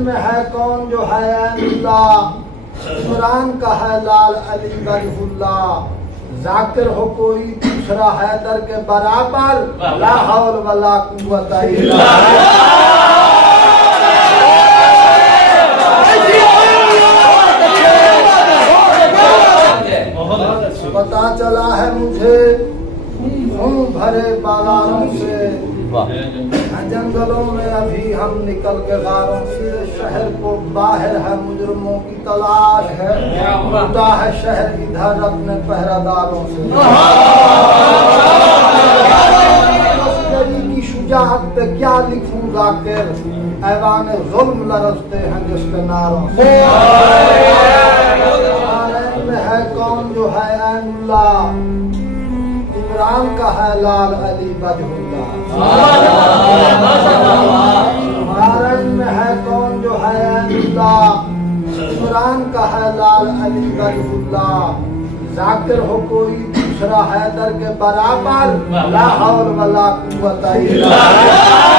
में है कौन जो है ऐनुल्लाह, इमरान का है लाल अली वजहुल्लाह, जाकिर हो कोई दूसरा हैदर के बराबर, ला हौल वला कुव्वत इल्ला बिल्लाह। पता चला है मुझे खून भरे बाजारों से, जंगलों में अभी हम निकल के गारों से, शहर को बाहर है मुजरमों की तलाश है, टूटा है शहर इधर अपने पहरादारों से। की शुजाअत पे क्या लिखूंगा कर, ऐवान जुल्म लरसते हैं जिसके नारों से। में है कौन जो है ऐनुल्लाह, इमरान का है लाल अली वजहुल्लाह, में है कौन जो है ऐनुल्लाह, इमरान का है लाल अली वजहुल्लाह, जाकिर हो कोई दूसरा हैदर के बराबर, ला हौल वला कुव्वत इल्ला बिल्लाह।